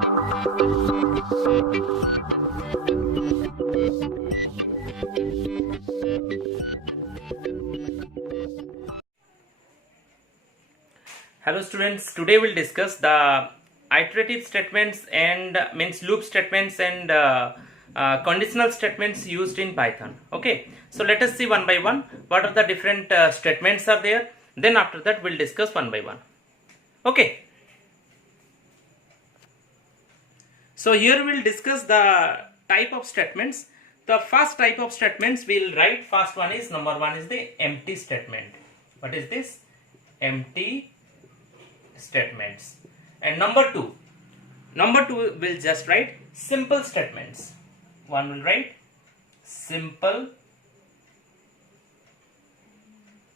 Hello students, today we'll discuss the iterative statements and means loop statements and conditional statements used in Python. Okay, so let us see one by one what are the different statements are there. Then after that we'll discuss one by one. Okay, so here we'll discuss the type of statements. The first type of statements we'll write. First one is number one is the empty statement. What is this? Empty statements. And number two will just write simple statements. One will write simple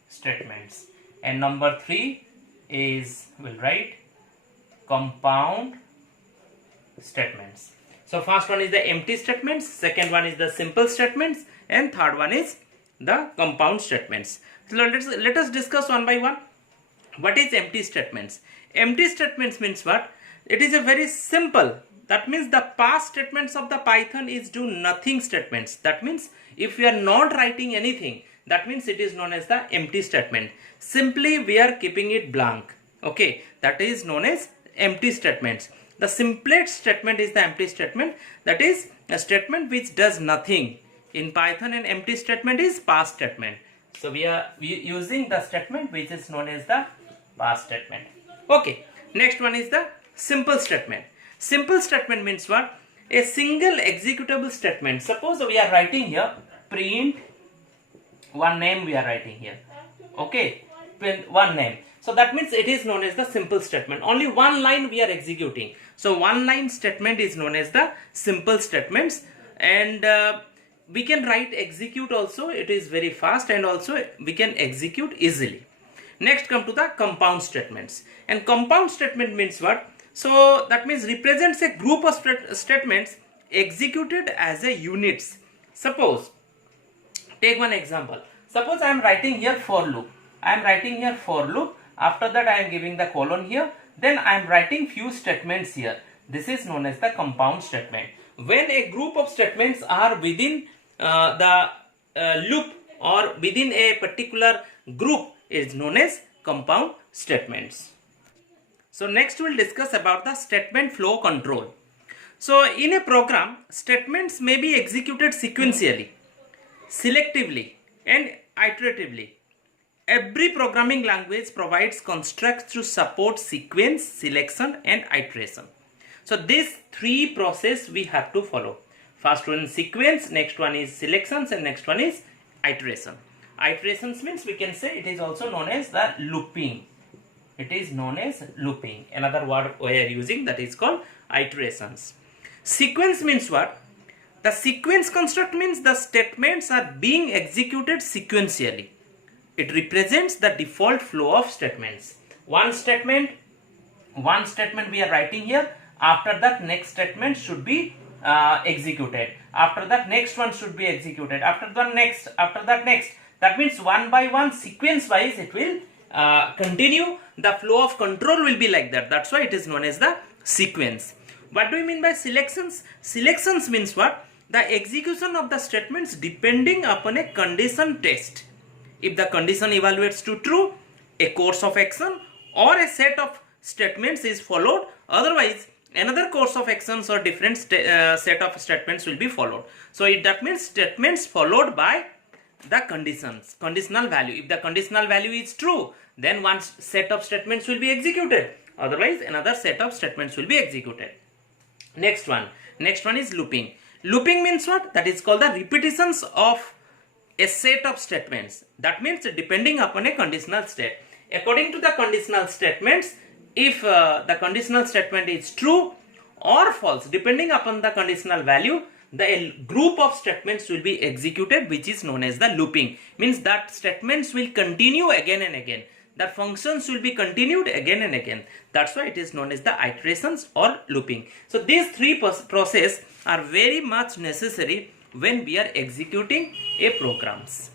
statements, and number three is will write compound statements. So first one is the empty statements, second one is the simple statements, and third one is the compound statements. So let us discuss one by one. What is empty statements? Empty statements means what? It is a very simple. That means the past statements of the Python is do nothing statements. That means if we are not writing anything, that means it is known as the empty statement. Simply we are keeping it blank. Okay, that is known as empty statements. The simplest statement is the empty statement. That is a statement which does nothing. In Python, an empty statement is past statement. So we are using the statement which is known as the past statement. Okay, next one is the simple statement. Simple statement means what? A single executable statement. Suppose we are writing here print one name, we are writing here. Okay, print one name. So that means it is known as the simple statement. Only one line we are executing. So one line statement is known as the simple statements, and we can write execute also. It is very fast, and also we can execute easily. Next come to the compound statements. And compound statement means what? So that means represents a group of statements executed as a units. Suppose, take one example. Suppose I am writing here for loop. After that I am giving the colon here. Then I am writing few statements here. This is known as the compound statement. When a group of statements are within the loop or within a particular group, is known as compound statements. So next we will discuss about the statement flow control. So in a program, statements may be executed sequentially, selectively, and iteratively. Every programming language provides constructs to support sequence, selection, and iteration. So these three processes we have to follow. First one is sequence, next one is selections, and next one is iteration. Iterations means we can say it is also known as the looping. It is known as looping. Another word we are using, that is called iterations. Sequence means what? The sequence construct means the statements are being executed sequentially. It represents the default flow of statements. One statement we are writing here. After that, next statement should be executed. After that, next one should be executed. After that, next. That means one by one, sequence wise, it will continue. The flow of control will be like that. That's why it is known as the sequence. What do you mean by selections? Selections means what? The execution of the statements depending upon a condition test. If the condition evaluates to true, a course of action or a set of statements is followed. Otherwise, another course of actions or different set of statements will be followed. So that means statements followed by the conditions, conditional value. If the conditional value is true, then one set of statements will be executed. Otherwise, another set of statements will be executed. Next one is looping. Looping means what? That is called the repetitions of a set of statements. That means depending upon a conditional state. According to the conditional statements, if the conditional statement is true or false, depending upon the conditional value, the group of statements will be executed, which is known as the looping. Means that statements will continue again and again. The functions will be continued again and again. That's why it is known as the iterations or looping. So these three processes are very much necessary when we are executing a programs.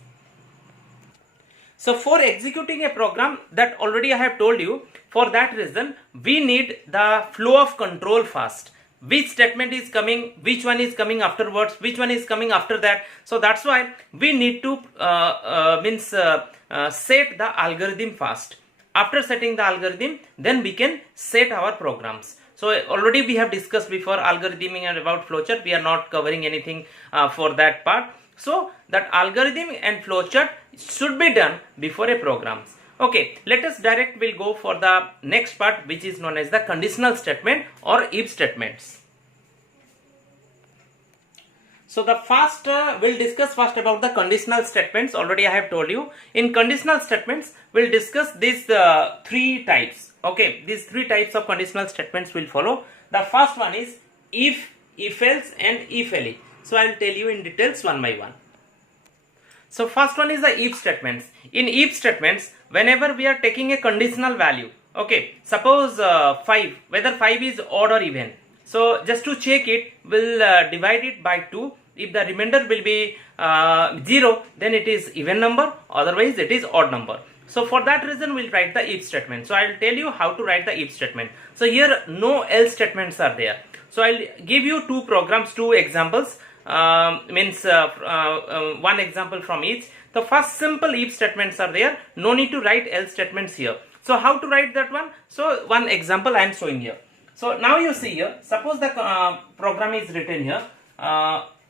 So for executing a program, that already I have told you, for that reason we need the flow of control first. which statement is coming, which one is coming afterwards, which one is coming after that. So that's why we need to set the algorithm first. After setting the algorithm, then we can set our programs. So already we have discussed before algorithming and about flowchart. We are not covering anything for that part. So that algorithm and flowchart should be done before a program. Okay, let us we'll go for the next part, which is known as the conditional statement or if statements. So the first we'll discuss first about the conditional statements. Already I have told you, in conditional statements we'll discuss these three types. Okay, these three types of conditional statements will follow. The first one is if, if-else and if-elif. So I'll tell you in details one by one. So first one is the if statements. In if statements, whenever we are taking a conditional value, okay, suppose 5, whether 5 is odd or even. So just to check it, we'll divide it by 2. If the remainder will be 0, then it is even number, otherwise it is odd number. So for that reason we'll write the if statement. So I'll tell you how to write the if statement. So here no else statements are there. So I'll give you two programs, two examples. One example from each. The first simple if statements are there, no need to write else statements here. So how to write that one? So one example I am showing here. So now you see here, suppose the program is written here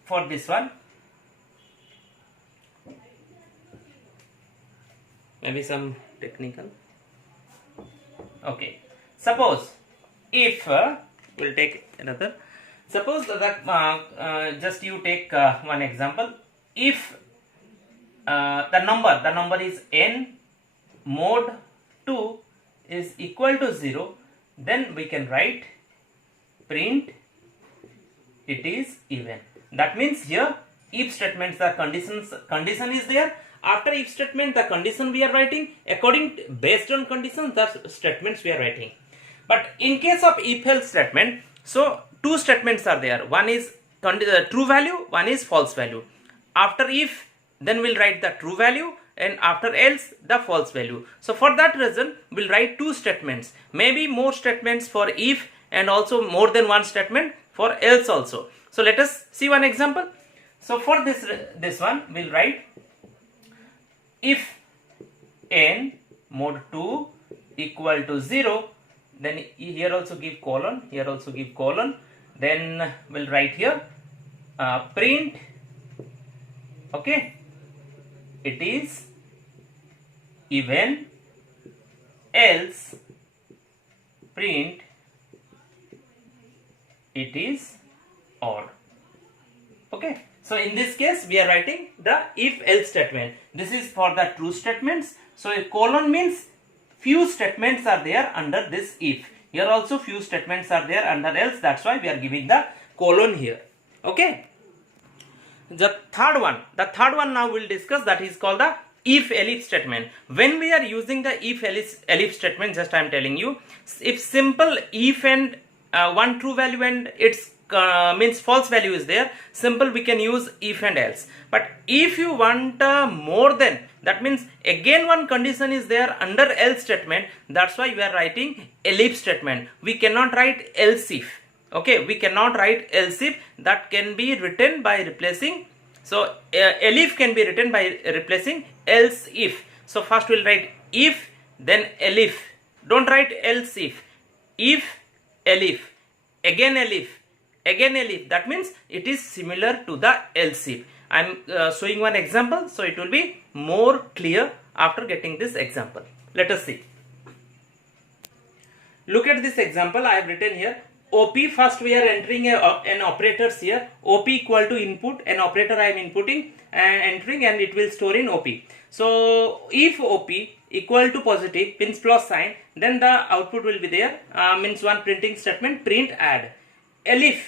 for this one. Maybe some technical. Okay, suppose if we'll take another. Suppose that just you take one example. If the number is n mod 2 is equal to 0, then we can write print it is even. That means here if statements, the condition is there. After if statement, the condition we are writing, based on conditions, the statements we are writing. But in case of if-else statement, so two statements are there. One is true value, one is false value. After if, then we'll write the true value, and after else the false value. So for that reason we'll write two statements, maybe more statements for if and also more than one statement for else also. So let us see one example. So for this one we'll write if n mod 2 equal to 0, then here also give colon, here also give colon, then we'll write here print, okay, it is even, else print it is odd. Okay, so in this case we are writing the if else statement. This is for the true statements. So a colon means few statements are there under this if. Here also few statements are there under else, that's why we are giving the colon here. Okay, the third one now we'll discuss, that is called the if-elif statement. When we are using the if-elif statement, just I am telling you, if simple if and one true value and its means false value is there, simple we can use if and else. But if you want more than, that means again one condition is there under else statement, that's why we are writing elif statement. We cannot write else if. Okay, we cannot write else if. That can be written by replacing, so elif can be written by replacing else if. So first we'll write if, then elif. Don't write else if. If, elif, again elif, again elif. That means it is similar to the else if. I am showing one example, so it will be more clear after getting this example. Let us see. Look at this example I have written here. OP, first we are entering an operators here. OP equal to input, an operator I am inputting and entering, and it will store in OP. So if OP equal to positive, means plus sign, then the output will be there, means one printing statement, print add. Elif,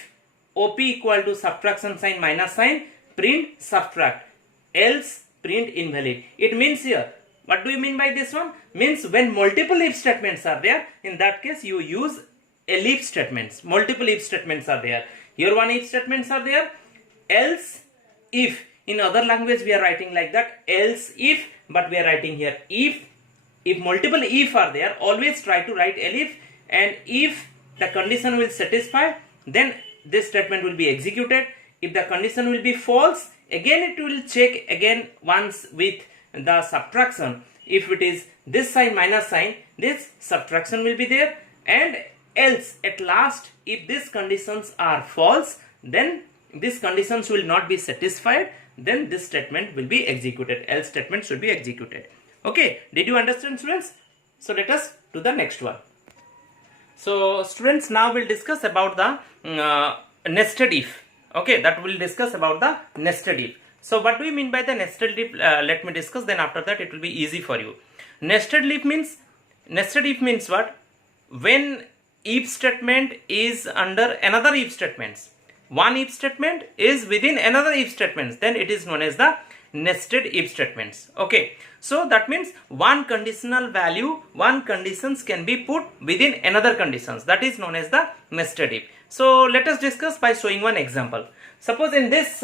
OP equal to subtraction sign minus sign, print subtract. Else, print invalid. It means here, what do you mean by this one? Means when multiple if statements are there, in that case you use elif statements. Multiple if statements are there. Here one if statements are there. Else, if. In other language we are writing like that, else if, but we are writing here if. If multiple if are there, always try to write elif, and if the condition will satisfy, then this statement will be executed. If the condition will be false, again it will check again once with the subtraction. If it is this sign minus sign, this subtraction will be there, and else at last if these conditions are false, then these conditions will not be satisfied, then this statement will be executed, else statement should be executed. Okay, did you understand, students? So let us to the next one. So students, now we'll discuss about the nested if. Okay, that we'll discuss about the nested if. So what do we mean by the nested if? Let me discuss, then after that it will be easy for you. Nested if means what? When if statement is under another if statements. One if statement is within another if statements, then it is known as the nested if statements. Okay, so that means one conditional value, one conditions can be put within another conditions, that is known as the nested if. So let us discuss by showing one example. Suppose in this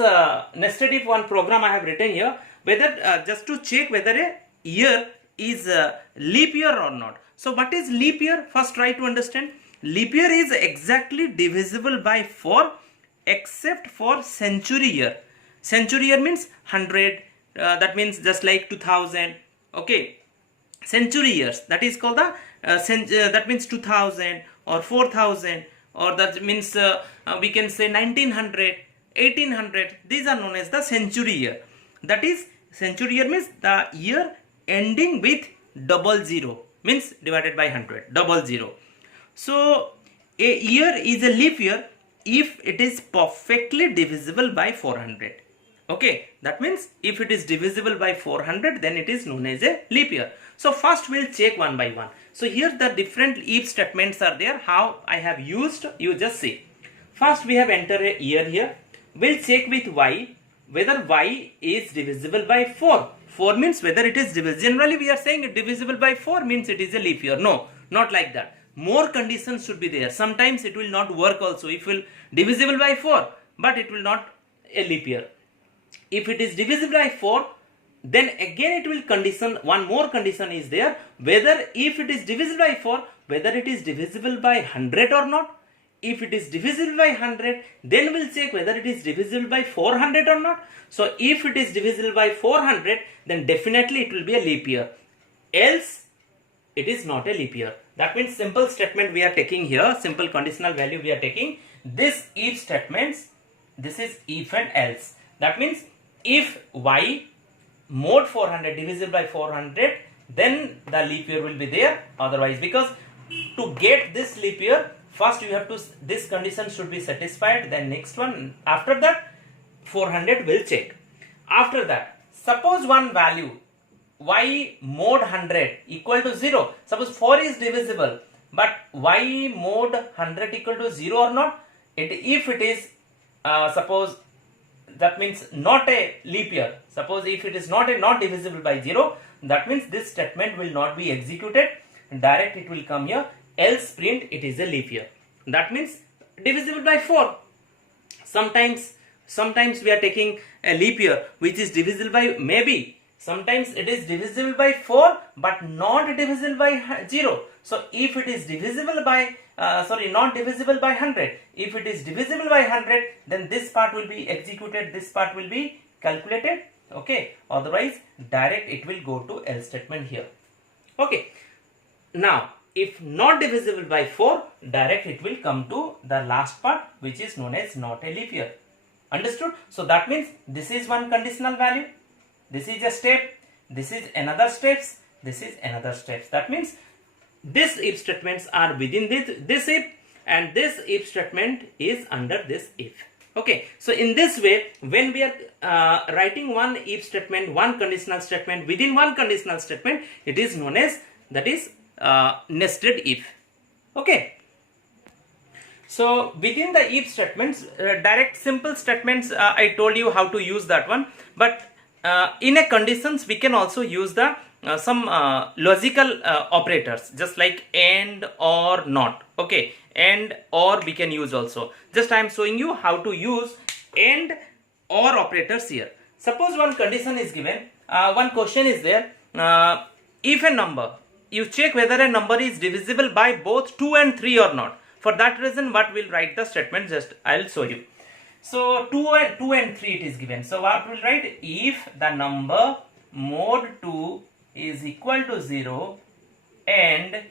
nested if one program I have written here, whether just to check whether a year is leap year or not. So what is leap year? First try to understand. Leap year is exactly divisible by 4 except for century year. Century year means 100, that means just like 2000. Okay, century years, that is called the that means 2000 or 4000, or that means we can say 1900, 1800. These are known as the century year. That is, century year means the year ending with 00, means divided by 100, 00. So a year is a leap year if it is perfectly divisible by 400. Okay, that means if it is divisible by 400, then it is known as a leap year. So first we'll check one by one. So here the different if statements are there. How I have used, you just see. First we have entered a year here. We'll check with y whether y is divisible by 4. 4 means whether it is divisible. Generally we are saying divisible by 4 means it is a leap year. No, not like that. More conditions should be there. Sometimes it will not work also. If it will divisible by 4, but it will not a leap year. If it is divisible by 4, then again it will condition, one more condition is there, whether if it is divisible by 4, whether it is divisible by 100 or not. If it is divisible by 100, then we'll check whether it is divisible by 400 or not. So if it is divisible by 400, then definitely it will be a leap year. Else it is not a leap year. That means simple statement we are taking here, simple conditional value we are taking. This if statements, this is if and else. That means if y mod 400 divisible by 400, then the leap year will be there. Otherwise, because to get this leap year, first you have to, this condition should be satisfied, then next one, after that 400 will check. After that, suppose one value y mod 100 equal to 0. Suppose 4 is divisible, but y mod 100 equal to 0 or not. If it is suppose, that means not a leap year. Suppose if it is not divisible by 0, that means this statement will not be executed. Direct it will come here. Else print it is a leap year. That means divisible by 4. Sometimes we are taking a leap year which is divisible by maybe. Sometimes it is divisible by 4 but not divisible by 0. So if it is divisible by not divisible by 100. If it is divisible by 100, then this part will be executed, this part will be calculated. Okay, otherwise direct it will go to else statement here. Okay, now if not divisible by 4, direct it will come to the last part, which is known as not a leap year. Understood? So that means this is one conditional value, this is a step, this is another steps, this is another steps. That means these if statements are within this if, and this if statement is under this if. Okay, so in this way, when we are writing one if statement, one conditional statement within one conditional statement, it is known as, that is nested if. Okay, so within the if statements, direct simple statements, I told you how to use that one, but in a conditions we can also use the some logical operators, just like and or not. Okay, and or we can use also. Just I am showing you how to use and or operators here. Suppose one condition is given, one question is there, if a number, you check whether a number is divisible by both 2 and 3 or not. For that reason, what we'll write the statement, just I'll show you. So 2 and 3 it is given. So what we'll write, if the number mod 2 is equal to 0 and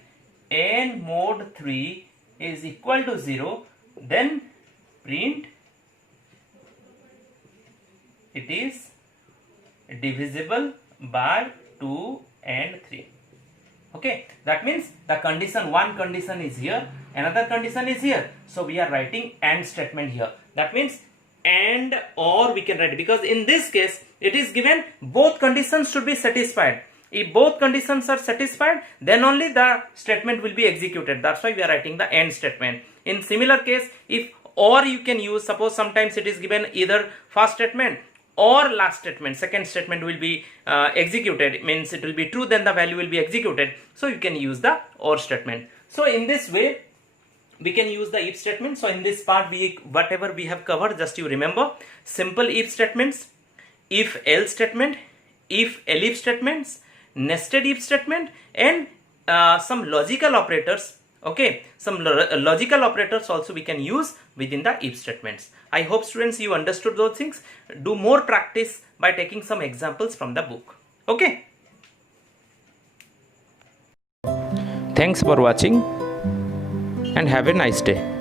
n mod 3 is equal to 0, then print it is divisible by 2 and 3. Okay, that means the condition, one condition is here, another condition is here. So we are writing AND statement here. That means AND or we can write, because in this case it is given both conditions should be satisfied. If both conditions are satisfied, then only the statement will be executed. That's why we are writing the AND statement. In similar case, if or you can use, suppose sometimes it is given either first statement or last statement, second statement will be executed, it means it will be true, then the value will be executed. So you can use the OR statement. So in this way we can use the if statement. So in this part, whatever we have covered, just you remember simple if statements, if else statement, if elif statements, nested if statement, and some logical operators. Okay, some logical operators also we can use within the if statements. I hope students you understood those things. Do more practice by taking some examples from the book. Okay. Thanks for watching and have a nice day.